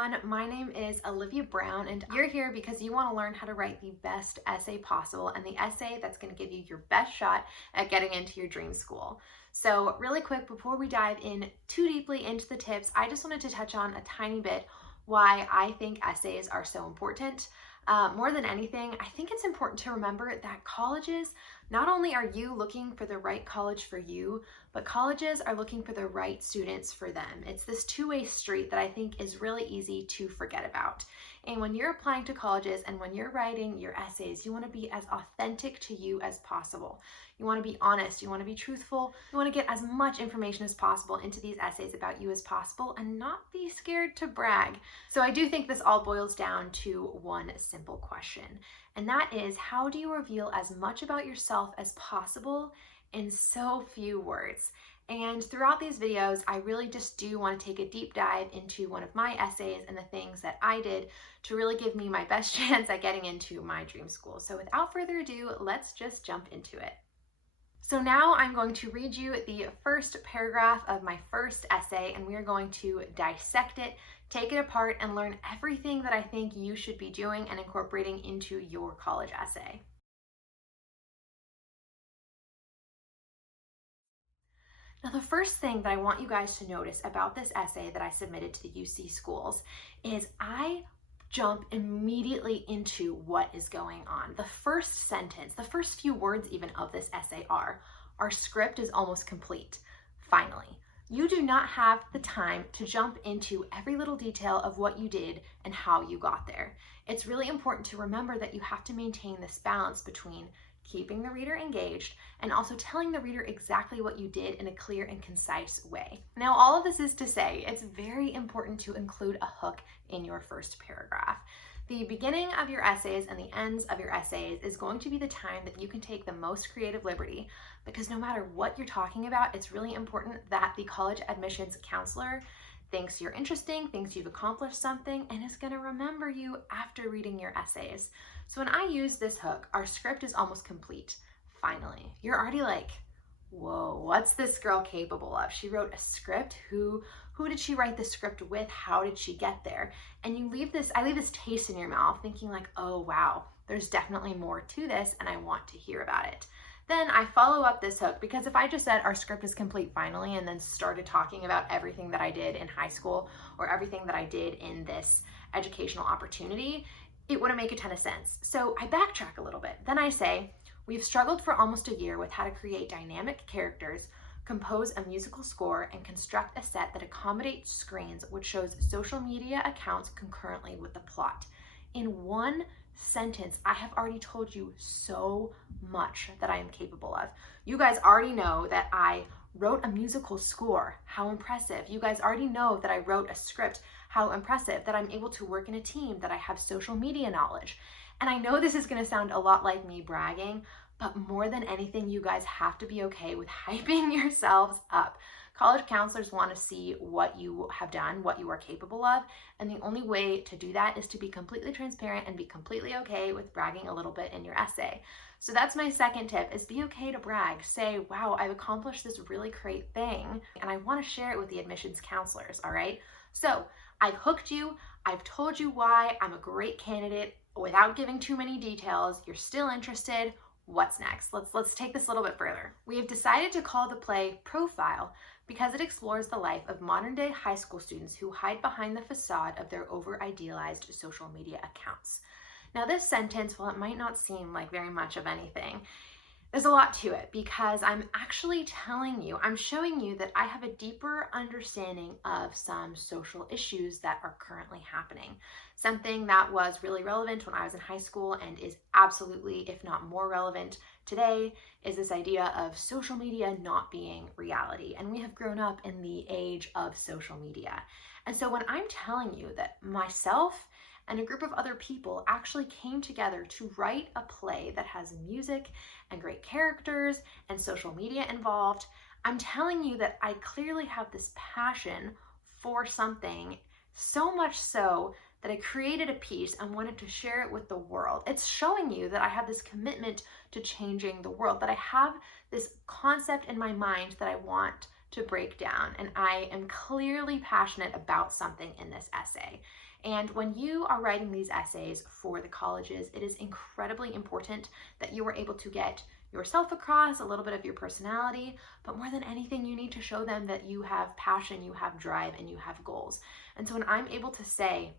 My name is Alivia Brown, and you're here because you want to learn how to write the best essay possible and the essay that's going to give you your best shot at getting into your dream school. So really quick, before we dive in too deeply into the tips, I just wanted to touch on a tiny bit why I think essays are so important. More than anything, I think it's important to remember that colleges, not only are you looking for the right college for you, but colleges are looking for the right students for them. It's this two-way street that I think is really easy to forget about. And when you're applying to colleges and when you're writing your essays, you want to be as authentic to you as possible. You want to be honest, you want to be truthful, you want to get as much information as possible into these essays about you as possible and not be scared to brag. So I do think this all boils down to one simple question, and that is, how do you reveal as much about yourself as possible in so few words? And throughout these videos, I really just do want to take a deep dive into one of my essays and the things that I did to really give me my best chance at getting into my dream school. So without further ado, let's just jump into it. So now I'm going to read you the first paragraph of my first essay, and we are going to dissect it, take it apart, and learn everything that I think you should be doing and incorporating into your college essay. Now, the first thing that I want you guys to notice about this essay that I submitted to the UC schools is I jump immediately into what is going on. The first sentence, the first few words even of this essay are, "Our script is almost complete, finally." You do not have the time to jump into every little detail of what you did and how you got there. It's really important to remember that you have to maintain this balance between keeping the reader engaged and also telling the reader exactly what you did in a clear and concise way. Now, all of this is to say, it's very important to include a hook in your first paragraph. The beginning of your essays and the ends of your essays is going to be the time that you can take the most creative liberty, because no matter what you're talking about, it's really important that the college admissions counselor thinks you're interesting, thinks you've accomplished something, and is going to remember you after reading your essays. So when I use this hook, "Our script is almost complete, finally," you're already like, whoa, what's this girl capable of? She wrote a script. Who did she write the script with? How did she get there? And I leave this taste in your mouth thinking like, oh wow, there's definitely more to this and I want to hear about it. Then I follow up this hook, because if I just said "Our script is complete, finally," and then started talking about everything that I did in high school or everything that I did in this educational opportunity, it wouldn't make a ton of sense. So I backtrack a little bit. Then I say, "We've struggled for almost a year with how to create dynamic characters, compose a musical score, and construct a set that accommodates screens which shows social media accounts concurrently with the plot." In one sentence, I have already told you so much that I am capable of. You guys already know that I wrote a musical score. How impressive. You guys already know that I wrote a script. How impressive. That I'm able to work in a team, that I have social media knowledge. And I know this is going to sound a lot like me bragging, but more than anything, you guys have to be okay with hyping yourselves up. College counselors want to see what you have done, what you are capable of, and the only way to do that is to be completely transparent and be completely okay with bragging a little bit in your essay. So that's my second tip, is be okay to brag. Say, wow, I've accomplished this really great thing, and I want to share it with the admissions counselors, all right? So I've hooked you, I've told you why I'm a great candidate without giving too many details. You're still interested. What's next? Let's take this a little bit further. We have decided to call the play Profile because it explores the life of modern-day high school students who hide behind the facade of their over-idealized social media accounts. Now, this sentence, while it might not seem like very much of anything, there's a lot to it, because I'm actually telling you, I'm showing you that I have a deeper understanding of some social issues that are currently happening. Something that was really relevant when I was in high school and is absolutely, if not more relevant today, is this idea of social media not being reality. And we have grown up in the age of social media. And so when I'm telling you that myself and a group of other people actually came together to write a play that has music and great characters and social media involved, I'm telling you that I clearly have this passion for something, so much so that I created a piece and wanted to share it with the world. It's showing you that I have this commitment to changing the world, that I have this concept in my mind that I want to break down, and I am clearly passionate about something in this essay. And when you are writing these essays for the colleges, it is incredibly important that you are able to get yourself across, a little bit of your personality, but more than anything, you need to show them that you have passion, you have drive, and you have goals. And so when I'm able to say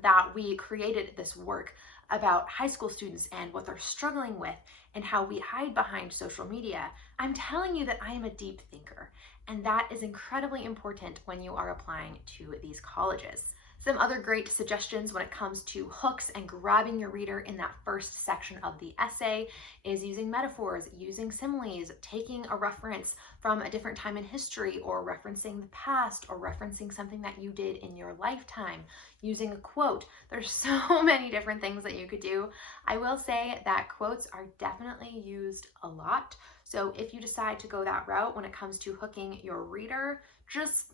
that we created this work about high school students and what they're struggling with and how we hide behind social media, I'm telling you that I am a deep thinker. And that is incredibly important when you are applying to these colleges. Some other great suggestions when it comes to hooks and grabbing your reader in that first section of the essay is using metaphors, using similes, taking a reference from a different time in history, or referencing the past, or referencing something that you did in your lifetime, using a quote. There's so many different things that you could do. I will say that quotes are definitely used a lot. So if you decide to go that route when it comes to hooking your reader, just,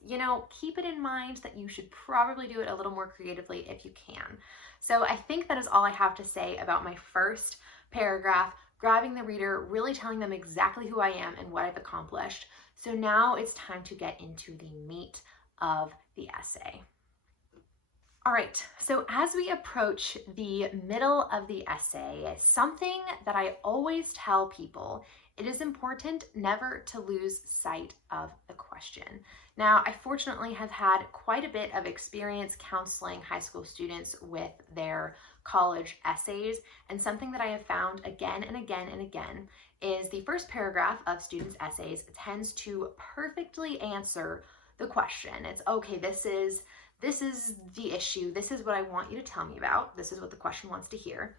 keep it in mind that you should probably do it a little more creatively if you can. So I think that is all I have to say about my first paragraph, grabbing the reader, really telling them exactly who I am and what I've accomplished. So now it's time to get into the meat of the essay. All right, so as we approach the middle of the essay, something that I always tell people, it is important never to lose sight of the question. Now, I fortunately have had quite a bit of experience counseling high school students with their college essays, and something that I have found again and again and again is the first paragraph of students' essays tends to perfectly answer the question. It's, okay, this is the issue. This is what I want you to tell me about. This is what the question wants to hear.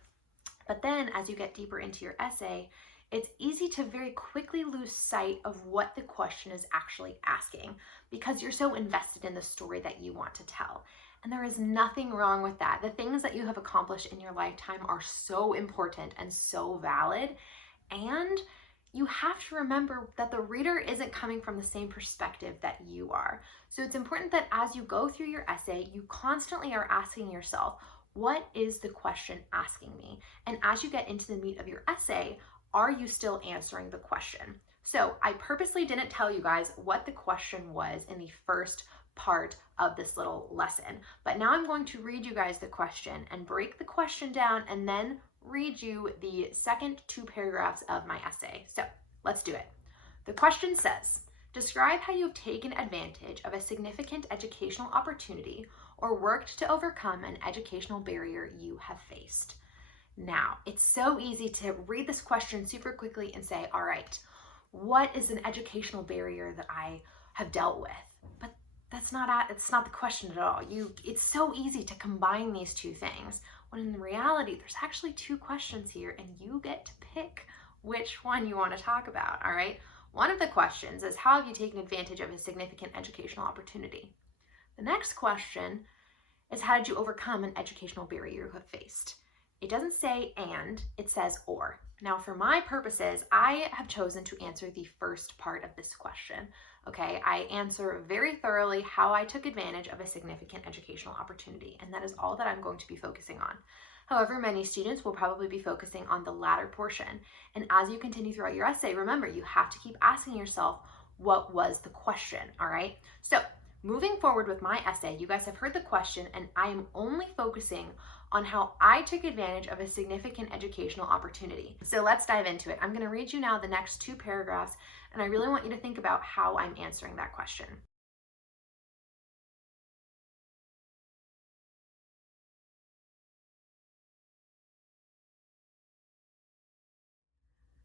But then as you get deeper into your essay, it's easy to very quickly lose sight of what the question is actually asking because you're so invested in the story that you want to tell. And there is nothing wrong with that. The things that you have accomplished in your lifetime are so important and so valid. And you have to remember that the reader isn't coming from the same perspective that you are. So it's important that as you go through your essay, you constantly are asking yourself, what is the question asking me? And as you get into the meat of your essay, are you still answering the question? So I purposely didn't tell you guys what the question was in the first part of this little lesson, but now I'm going to read you guys the question and break the question down and then read you the second 2 paragraphs of my essay. So let's do it. The question says, describe how you've taken advantage of a significant educational opportunity or worked to overcome an educational barrier you have faced. Now, it's so easy to read this question super quickly and say, all right, what is an educational barrier that I have dealt with? But it's not the question at all. It's so easy to combine these two things, when in reality, there's actually 2 questions here, and you get to pick which one you want to talk about, all right? One of the questions is, how have you taken advantage of a significant educational opportunity? The next question is, how did you overcome an educational barrier you have faced? It doesn't say and, it says or. Now, for my purposes, I have chosen to answer the first part of this question, okay? I answer very thoroughly how I took advantage of a significant educational opportunity, and that is all that I'm going to be focusing on. However, many students will probably be focusing on the latter portion. And as you continue throughout your essay, remember, you have to keep asking yourself, what was the question, all right? So moving forward with my essay, you guys have heard the question, and I am only focusing on how I took advantage of a significant educational opportunity. So let's dive into it. I'm going to read you now the next 2 paragraphs, and I really want you to think about how I'm answering that question.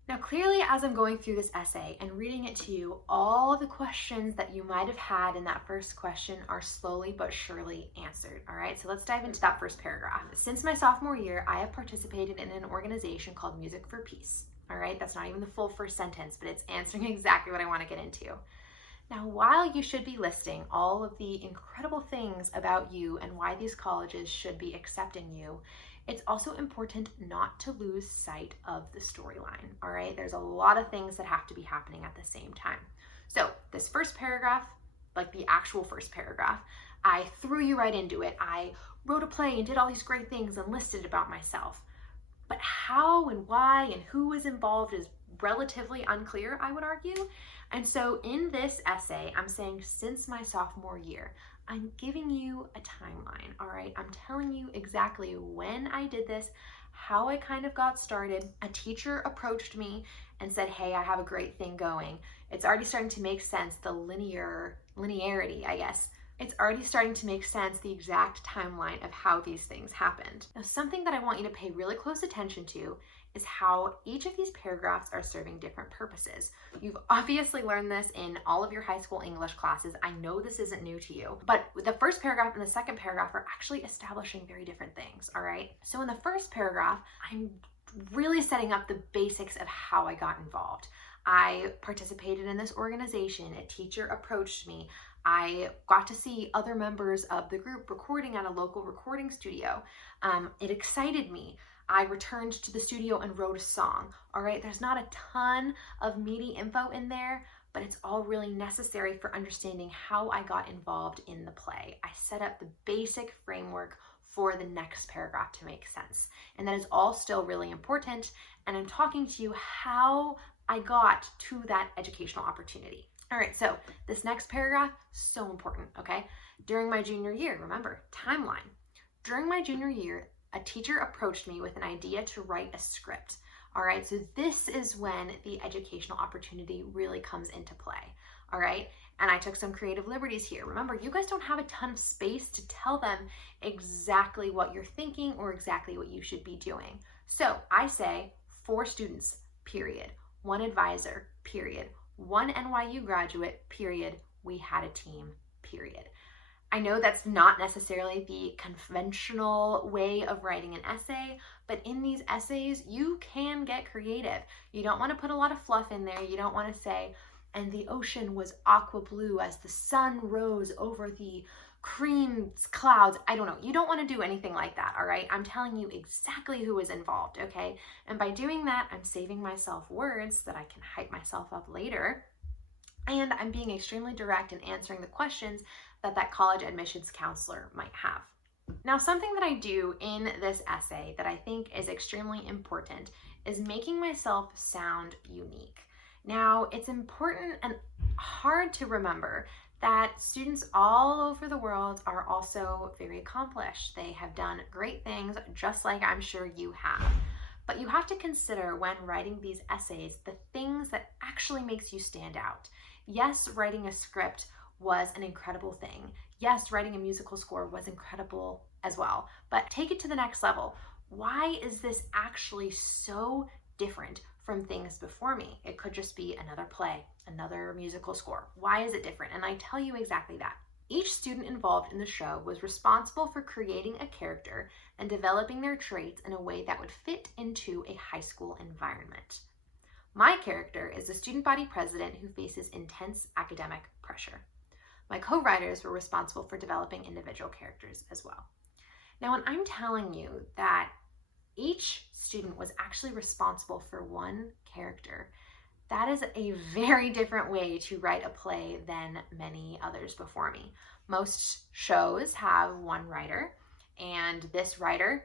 Now, clearly, as I'm going through this essay and reading it to you, all the questions that you might have had in that first question are slowly but surely answered, all right? So let's dive into that first paragraph. Since my sophomore year, I have participated in an organization called Music for Peace, all right? That's not even the full first sentence, but it's answering exactly what I want to get into. Now, while you should be listing all of the incredible things about you and why these colleges should be accepting you, it's also important not to lose sight of the storyline, all right? There's a lot of things that have to be happening at the same time. So this first paragraph, like the actual first paragraph, I threw you right into it. I wrote a play and did all these great things and listed about myself. But how and why and who was involved is relatively unclear, I would argue. And so in this essay, I'm saying since my sophomore year, I'm giving you a timeline, all right? I'm telling you exactly when I did this, how I kind of got started. A teacher approached me and said, hey, I have a great thing going. It's already starting to make sense, the linearity, I guess. It's already starting to make sense, the exact timeline of how these things happened. Now, something that I want you to pay really close attention to is how each of these paragraphs are serving different purposes. You've obviously learned this in all of your high school English classes. I know this isn't new to you, but the first paragraph and the second paragraph are actually establishing very different things, all right? So in the first paragraph, I'm really setting up the basics of how I got involved. I participated in this organization. A teacher approached me. I got to see other members of the group recording at a local recording studio. It excited me. I returned to the studio and wrote a song. All right, there's not a ton of meaty info in there, but it's all really necessary for understanding how I got involved in the play. I set up the basic framework for the next paragraph to make sense. And that is all still really important. And I'm talking to you how I got to that educational opportunity. All right, so this next paragraph, so important, okay? During my junior year, remember, timeline. During my junior year, a teacher approached me with an idea to write a script. All right, so this is when the educational opportunity really comes into play. All right, and I took some creative liberties here. Remember, you guys don't have a ton of space to tell them exactly what you're thinking or exactly what you should be doing. So I say 4 students, period. 1 advisor, period. 1 NYU graduate, period. We had a team, period. I know that's not necessarily the conventional way of writing an essay, but in these essays, you can get creative. You don't want to put a lot of fluff in there. You don't want to say, and the ocean was aqua blue as the sun rose over the cream clouds. I don't know. You don't want to do anything like that, all right? I'm telling you exactly who was involved, okay? And by doing that, I'm saving myself words that I can hype myself up later. And I'm being extremely direct in answering the questions that college admissions counselor might have. Now, something that I do in this essay that I think is extremely important is making myself sound unique. Now, it's important and hard to remember that students all over the world are also very accomplished. They have done great things, just like I'm sure you have. But you have to consider when writing these essays the things that actually makes you stand out. Yes, writing a script was an incredible thing. Yes, writing a musical score was incredible as well. But take it to the next level. Why is this actually so different from things before me? It could just be another play, another musical score. Why is it different? And I tell you exactly that. Each student involved in the show was responsible for creating a character and developing their traits in a way that would fit into a high school environment. My character is the student body president who faces intense academic pressure. My co-writers were responsible for developing individual characters as well. Now, when I'm telling you that each student was actually responsible for one character, that is a very different way to write a play than many others before me. Most shows have one writer, and this writer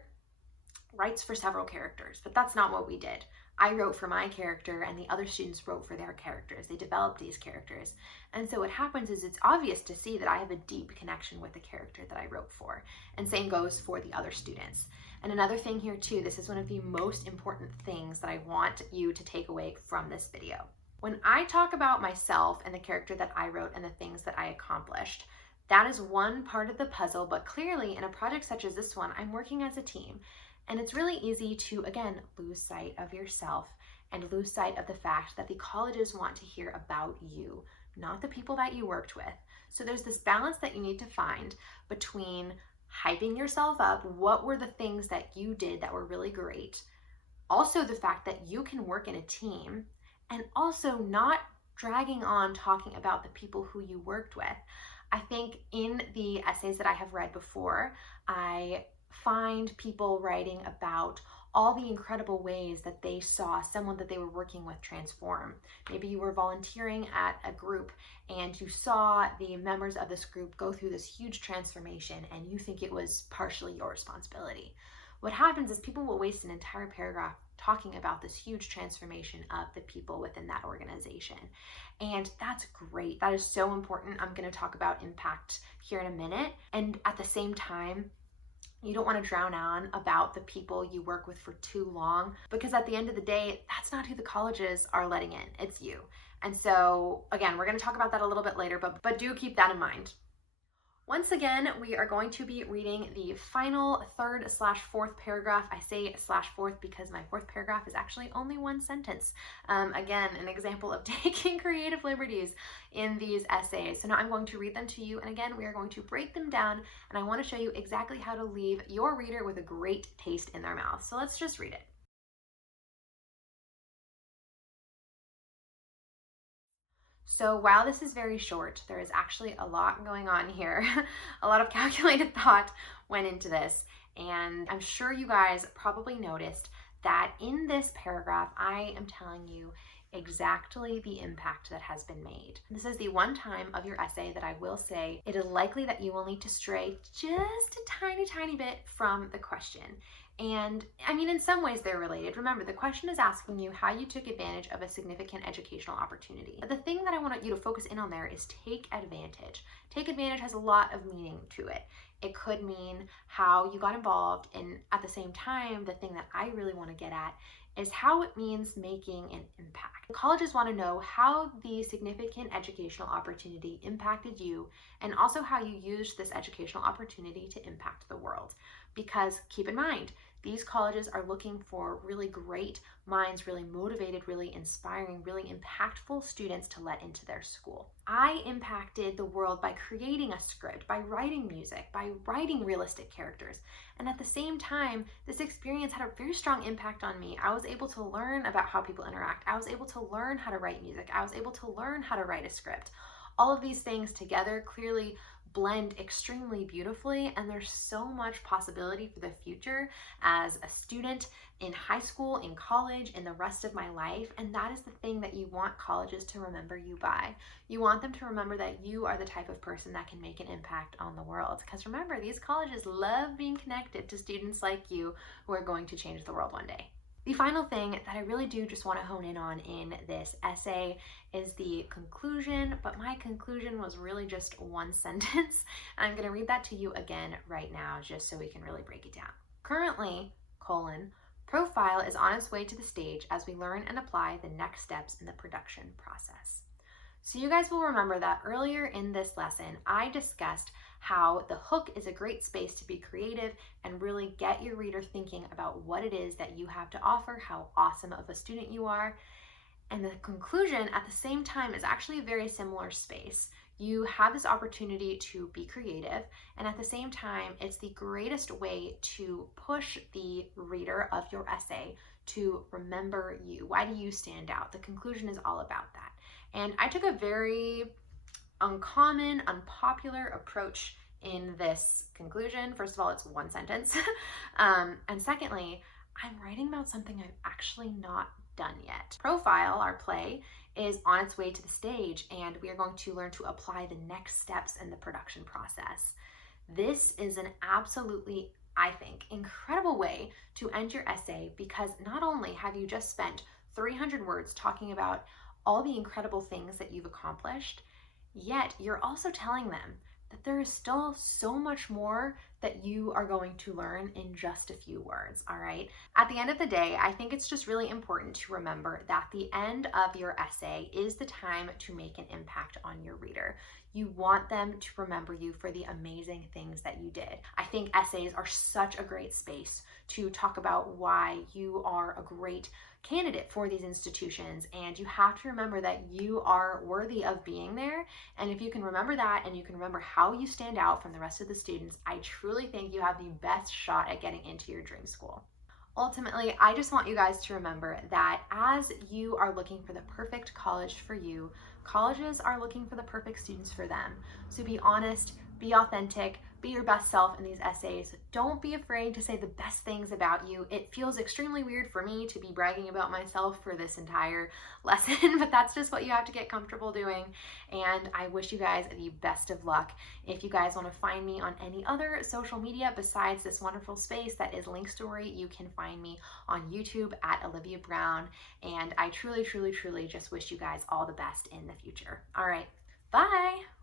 writes for several characters, but that's not what we did. I wrote for my character and the other students wrote for their characters. They developed these characters. And so what happens is it's obvious to see that I have a deep connection with the character that I wrote for. And same goes for the other students. And another thing here too, this is one of the most important things that I want you to take away from this video. When I talk about myself and the character that I wrote and the things that I accomplished, that is one part of the puzzle, but clearly in a project such as this one, I'm working as a team. And it's really easy to, again, lose sight of yourself and lose sight of the fact that the colleges want to hear about you, not the people that you worked with. So there's this balance that you need to find between hyping yourself up, what were the things that you did that were really great, also the fact that you can work in a team, and also not dragging on talking about the people who you worked with. I think in the essays that I have read before, I find people writing about all the incredible ways that they saw someone that they were working with transform. Maybe you were volunteering at a group and you saw the members of this group go through this huge transformation and you think it was partially your responsibility. What happens is people will waste an entire paragraph talking about this huge transformation of the people within that organization. And that's great. That is so important. I'm going to talk about impact here in a minute. And at the same time, you don't want to drown on about the people you work with for too long, because at the end of the day, that's not who the colleges are letting in. It's you. And so again, we're going to talk about that a little bit later, but do keep that in mind. Once again, we are going to be reading the final third/fourth paragraph. I say /4 because my fourth paragraph is actually only one sentence. Again, an example of taking creative liberties in these essays. So now I'm going to read them to you. And again, we are going to break them down. And I want to show you exactly how to leave your reader with a great taste in their mouth. So let's just read it. So while this is very short, there is actually a lot going on here. A lot of calculated thought went into this. And I'm sure you guys probably noticed that in this paragraph, I am telling you exactly the impact that has been made. This is the one time of your essay that I will say it is likely that you will need to stray just a tiny bit from the question. And I mean, in some ways they're related. Remember, the question is asking you how you took advantage of a significant educational opportunity. But the thing that I want you to focus in on there is take advantage. Take advantage has a lot of meaning to it. It could mean how you got involved, and at the same time, the thing that I really want to get at is how it means making an impact. Colleges want to know how the significant educational opportunity impacted you, and also how you used this educational opportunity to impact the world. Because keep in mind, these colleges are looking for really great minds, really motivated, really inspiring, really impactful students to let into their school. I impacted the world by creating a script, by writing music, by writing realistic characters. And at the same time, this experience had a very strong impact on me. I was able to learn about how people interact. I was able to learn how to write music. I was able to learn how to write a script. All of these things together clearly blend extremely beautifully, and there's so much possibility for the future as a student in high school, in college, in the rest of my life. And that is the thing that you want colleges to remember you by. You want them to remember that you are the type of person that can make an impact on the world. Because remember, these colleges love being connected to students like you who are going to change the world one day. The final thing that I really do just want to hone in on in this essay is the conclusion, but my conclusion was really just one sentence. And I'm going to read that to you again right now, just so we can really break it down. Currently, profile is on its way to the stage as we learn and apply the next steps in the production process. So you guys will remember that earlier in this lesson, I discussed how the hook is a great space to be creative and really get your reader thinking about what it is that you have to offer, how awesome of a student you are. And the conclusion at the same time is actually a very similar space. You have this opportunity to be creative, and at the same time, it's the greatest way to push the reader of your essay to remember you. Why do you stand out? The conclusion is all about that. And I took a very uncommon, unpopular approach in this conclusion. First of all, it's one sentence. And secondly, I'm writing about something I've actually not done yet. Profile, our play, is on its way to the stage, and we are going to learn to apply the next steps in the production process. This is an absolutely, I think, incredible way to end your essay, because not only have you just spent 300 words talking about all the incredible things that you've accomplished, yet you're also telling them that there is still so much more that you are going to learn in just a few words, all right? At the end of the day, I think it's just really important to remember that the end of your essay is the time to make an impact on your reader. You want them to remember you for the amazing things that you did. I think essays are such a great space to talk about why you are a great candidate for these institutions, and you have to remember that you are worthy of being there. And if you can remember that, and you can remember how you stand out from the rest of the students, I truly think you have the best shot at getting into your dream school. Ultimately, I just want you guys to remember that as you are looking for the perfect college for you, colleges are looking for the perfect students for them. So be honest, be authentic, be your best self in these essays. Don't be afraid to say the best things about you. It feels extremely weird for me to be bragging about myself for this entire lesson, but that's just what you have to get comfortable doing. And I wish you guys the best of luck. If you guys want to find me on any other social media besides this wonderful space that is LINKSTORY, you can find me on YouTube at Alivia Brown. And I truly, truly, truly just wish you guys all the best in the future. All right, bye.